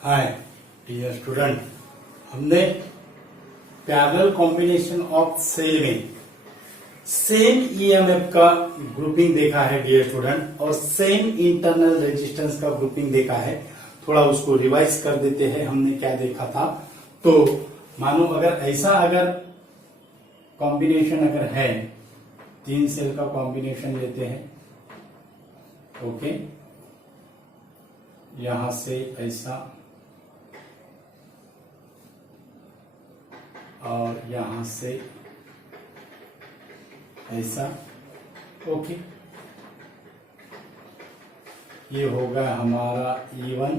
Hi dear student, हमने parallel combination of cell में same EMF का ग्रुपिंग देखा है डियर स्टूडेंट, और सेम इंटरनल रेजिस्टेंस का ग्रुपिंग देखा है। थोड़ा उसको रिवाइज कर देते हैं। हमने क्या देखा था, तो मानो अगर कॉम्बिनेशन अगर है, तीन सेल का कॉम्बिनेशन लेते हैं, ओके, यहां से ऐसा और यहां से ऐसा, ओके, ये होगा हमारा E1।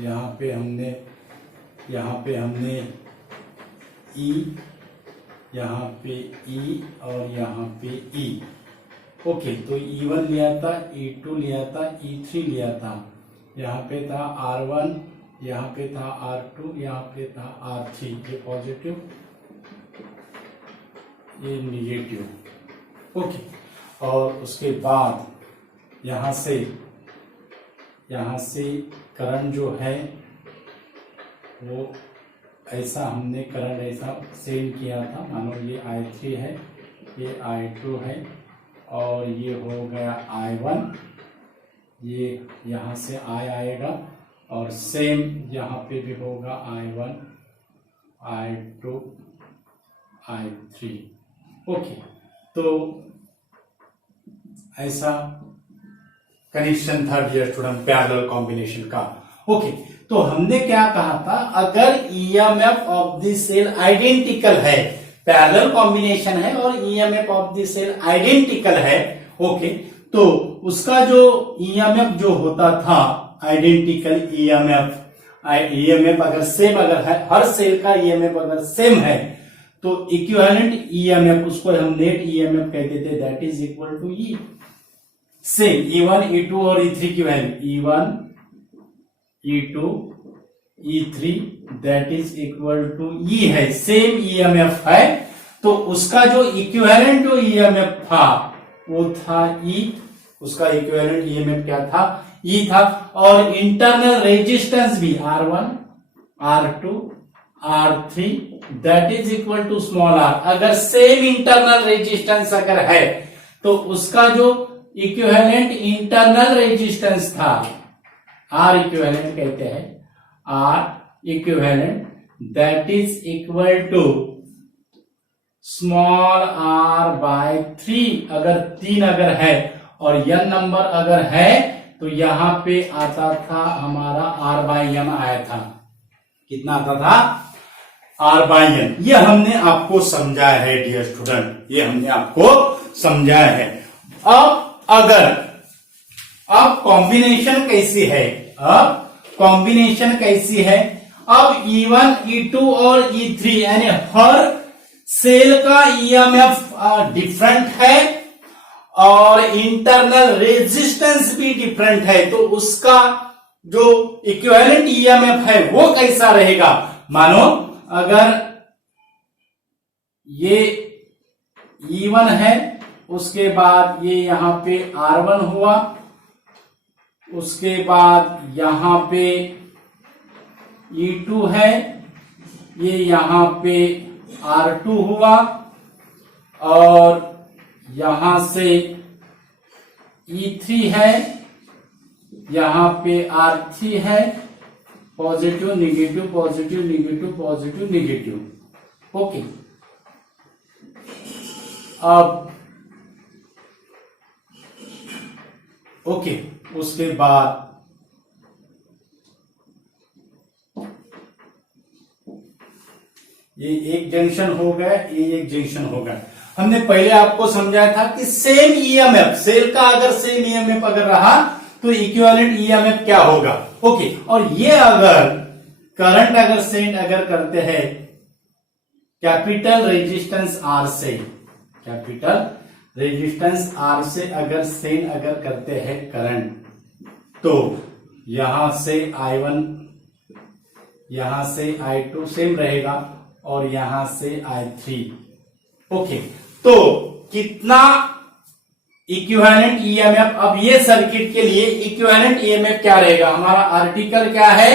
यहाँ पे हमने E, यहाँ पे E और यहाँ पे E, ओके। तो E1 लिया था, E2 लिया था, E3 लिया था। यहाँ पे था R1, यहाँ पे था R2, यहाँ पे था R3। ये पॉजिटिव, ये निगेटिव, ओके। और उसके बाद यहाँ से करंट जो है वो ऐसा, हमने करंट ऐसा सेम किया था। मानो ये I3 है, ये I2 है और ये हो गया I1। ये यहाँ से I आएगा और सेम यहाँ पे भी होगा I1, I2, I3, ओके। तो ऐसा कनेक्शन था डियर स्टूडेंट पैरेलल कॉम्बिनेशन का, ओके। तो हमने क्या कहा था, अगर EMF of the cell identical है, पैरेलल कॉम्बिनेशन है और EMF of the cell identical है, ओके, तो उसका जो ईएमएफ जो होता था, आइडेंटिकल ईएमएफ अगर सेम अगर है, हर सेल का ईएमएफ अगर सेम है, तो इक्विवेलेंट ईएमएफ उसको हम नेट ईएमएफ कह देते हैं, that is equal to E. Same E1, E2 और E3 की value E1, E2, E3 that is equal to E है, सेम ईएमएफ है। तो उसका जो इक्विवेलेंट जो ईएमएफ था वो था E, उसका इक्विवेलेंट ईएमएफ क्या था, E था। और इंटरनल रेजिस्टेंस भी R1, R2, R3 that is equal to small r। अगर सेम इंटरनल रेजिस्टेंस अगर है तो उसका जो इक्विवेलेंट इंटरनल रेजिस्टेंस था, R इक्विवेलेंट कहते हैं, R equivalent that is equal to small r by 3। अगर 3 अगर है और n नंबर अगर है तो यहां पे आता था हमारा r बाय n आया था। कितना आता था, r बाय n। ये हमने आपको समझाया है डियर स्टूडेंट, ये हमने आपको समझाया है। अब कॉम्बिनेशन कैसी है, अब E1, E2 और E3 यानी हर सेल का ईएमएफ डिफरेंट है और इंटरनल रेजिस्टेंस भी डिफरेंट है, तो उसका जो इक्विवेलेंट ईएमएफ है वो कैसा रहेगा। मानो अगर ये E1 है, उसके बाद ये यहां पे R1 हुआ, उसके बाद यहां पे E2 है, ये यहां पे R2 हुआ और यहां से E3 है, यहां पे R3 है, positive negative positive negative positive negative, okay. अब ओके, उसके बाद ये एक जंक्शन हो गया, ये एक जंक्शन हो गया। हमने पहले आपको समझाया था कि सेम ईएमएफ, सेल का अगर सेम ईएमएफ अगर रहा तो इक्विवेलेंट ईएमएफ क्या होगा, ओके। और ये अगर करंट अगर सेंड अगर करते हैं कैपिटल रेजिस्टेंस R से, कैपिटल रेजिस्टेंस R से अगर सेंड अगर करते हैं करंट, तो यहां से I1, यहां से I2 सेम रहेगा और यहां से I3, ओके। तो कितना इक्विवेलेंट ईएमएफ, अब ये सर्किट के लिए इक्विवेलेंट ईएमएफ क्या रहेगा, हमारा आर्टिकल क्या है,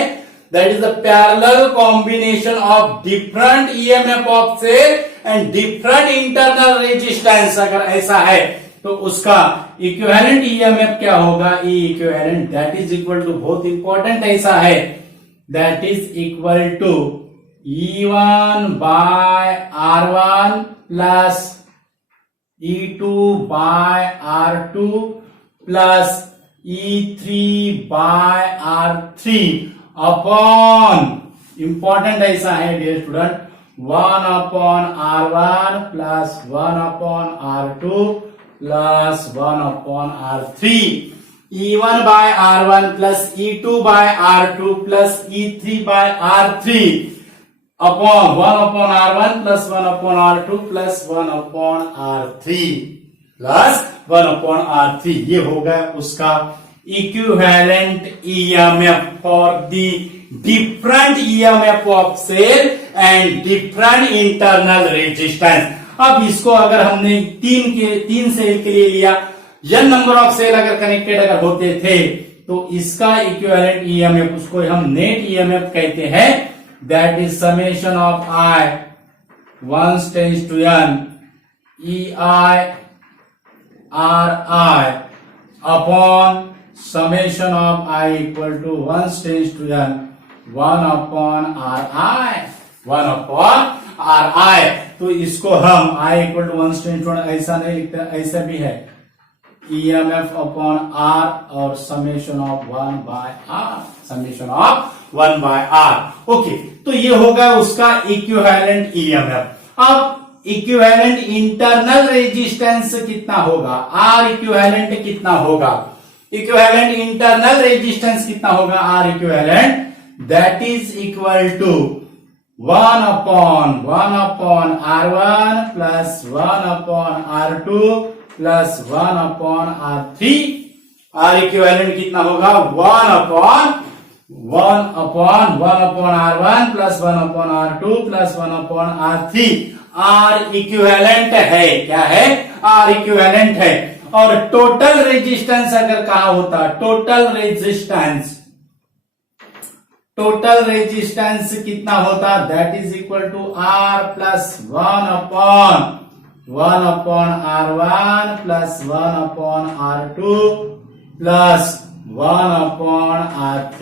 that is the parallel combination of different EMF of cell and different internal resistance. अगर ऐसा है तो उसका इक्विवेलेंट ईएमएफ क्या होगा, E equivalent, that is equal to, बहुत इंपॉर्टेंट ऐसा है, that is equal to E1 by R1 plus E2 by R2 plus E3 by R3 upon, important ऐसा है dear student, 1 upon R1 plus 1 upon R2 plus 1 upon R3, E1 by R1 plus E2 by R2 plus E3 by R3 upon 1 upon R1 plus 1 upon R2 plus 1 upon R3 plus 1 upon R3, ये होगा उसका equivalent EMF for the different EMF of cell and different internal resistance. अब इसको अगर हमने तीन cell के लिए लिया, n नंबर ऑफ सेल अगर कनेक्टेड अगर होते थे तो इसका इक्विवेलेंट ईएमएफ, उसको हम नेट ईएमएफ कहते हैं, that is summation of I 1 tends to n EI RI upon summation of I equal to 1 tends to n 1 upon RI 1 upon RI। तो इसको हम I equal to 1 tends to n ऐसा नहीं लिखते, ऐसा भी है EMF upon R और summation of 1 by R, summation of 1 by R। Okay, तो ये होगा उसका इक्विवेलेंट ईएमएफ। अब इक्विवेलेंट इंटरनल रेजिस्टेंस कितना होगा, आर इक्विवेलेंट कितना होगा, इक्विवेलेंट इंटरनल रेजिस्टेंस कितना होगा, R equivalent, that is equal to 1 upon R1 plus 1 upon R2 plus 1 upon R3। R equivalent कितना होगा, 1 upon R1 plus 1 upon R2 plus 1 upon R3। R equivalent है, क्या है, are equivalent है। और total resistance अगर कहा होता, टोटल रेजिस्टेंस कितना होता, that is equal to R plus 1 upon R1 plus 1 upon R2 plus 1 upon R3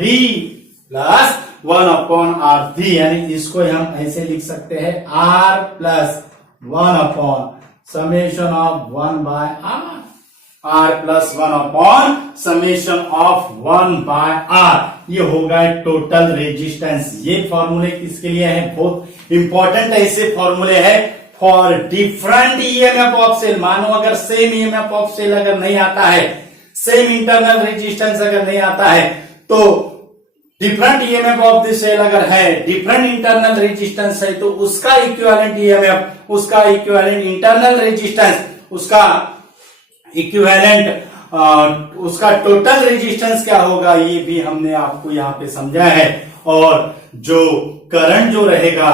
plus 1 upon R3, यानी इसको हम ऐसे लिख सकते हैं R plus 1 upon summation of 1 by R plus 1 upon summation of 1 by R, ये होगा टोटल रेजिस्टेंस। ये फॉर्मूले किसके लिए है, बहुत इंपॉर्टेंट ऐसे फॉर्मूले है for different EMF of cell. मानो अगर सेम ईएमएफ ऑफ सेल अगर नहीं आता है, सेम इंटरनल रेजिस्टेंस अगर नहीं आता है, तो different EMF of the cell अगर है, डिफरेंट इंटरनल रेजिस्टेंस है, तो उसका इक्विवेलेंट ईएमएफ, उसका इक्विवेलेंट इंटरनल रेजिस्टेंस, उसका इक्विवेलेंट उसका टोटल रेजिस्टेंस क्या होगा, ये भी हमने आपको यहाँ पे समझा है। और जो करंट जो रहेगा,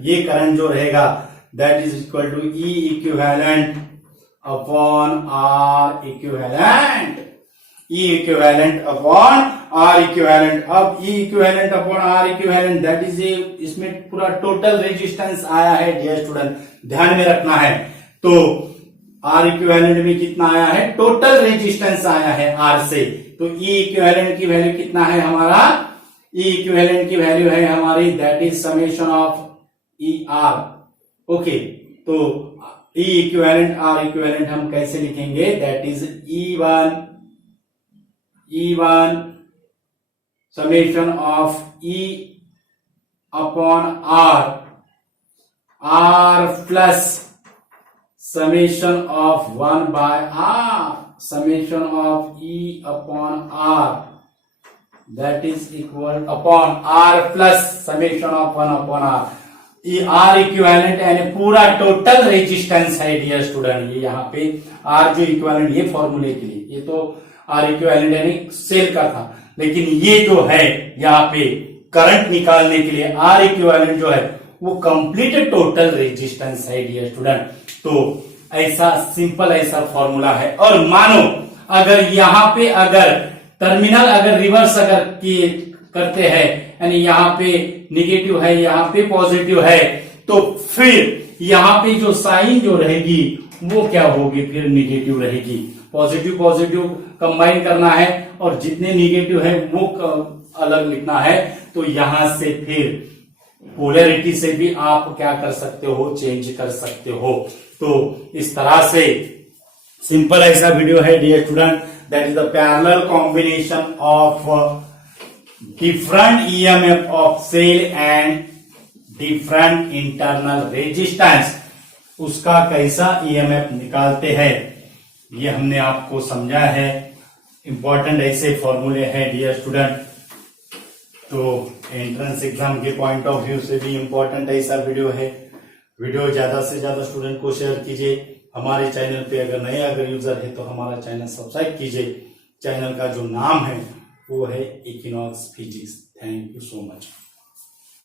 ये करंट जो रहेगा, that is equal to E equivalent upon R equivalent, E equivalent upon R equivalent. अब E equivalent upon R equivalent, that is इसमें पूरा टोटल रेजिस्टेंस आया है डियर स्टूडेंट, ध्यान में रखना है। तो आर इक्विवेलेंट में कितना आया है, टोटल रेजिस्टेंस आया है आर से। तो ई इक्विवेलेंट की वैल्यू कितना है हमारा, ई इक्विवेलेंट की वैल्यू है हमारी, that is summation of E R. Okay, तो ई इक्विवेलेंट आर इक्विवेलेंट हम कैसे लिखेंगे, that is E1 summation of E upon R plus summation of 1 by R, summation of E upon R, that is equal upon R plus summation of 1 upon R। ये R equivalent यानी पूरा total resistance है dear student. ये यहाँ पे R जो equivalent, ये फॉर्मूले के लिए, ये तो R इक्विवेलेंट यानी सेल का था, लेकिन ये जो है यहाँ पे करंट निकालने के लिए R इक्विवेलेंट जो है वो कंप्लीट टोटल रेजिस्टेंस है डियर स्टूडेंट। तो ऐसा सिंपल ऐसा फॉर्मूला है। और मानो अगर यहाँ पे अगर टर्मिनल अगर रिवर्स अगर किए करते हैं, यानी यहाँ पे निगेटिव है यहाँ पे पॉजिटिव है, तो फिर यहाँ पे जो साइन जो रहेगी वो क्या होगी, फिर निगेटिव रहेगी। पॉजिटिव पॉजिटिव कंबाइन करना है और जितने निगेटिव है वो अलग लिखना है। तो यहां से फिर पोलैरिटी से भी आप क्या कर सकते हो, चेंज कर सकते हो। तो इस तरह से सिंपल ऐसा वीडियो है dear student, that is the parallel combination of different EMF of cell and different internal resistance, उसका कैसा ईएमएफ निकालते हैं ये हमने आपको समझा है। इंपॉर्टेंट ऐसे फॉर्मूले हैं डियर स्टूडेंट। तो एंट्रेंस एग्जाम के पॉइंट ऑफ व्यू से भी इंपॉर्टेंट ऐसा वीडियो है। वीडियो ज्यादा से ज्यादा स्टूडेंट को शेयर कीजिए। हमारे चैनल पे अगर नए अगर यूजर है तो हमारा चैनल सब्सक्राइब कीजिए। चैनल का जो नाम है वो है equinox physics. Thank you so much.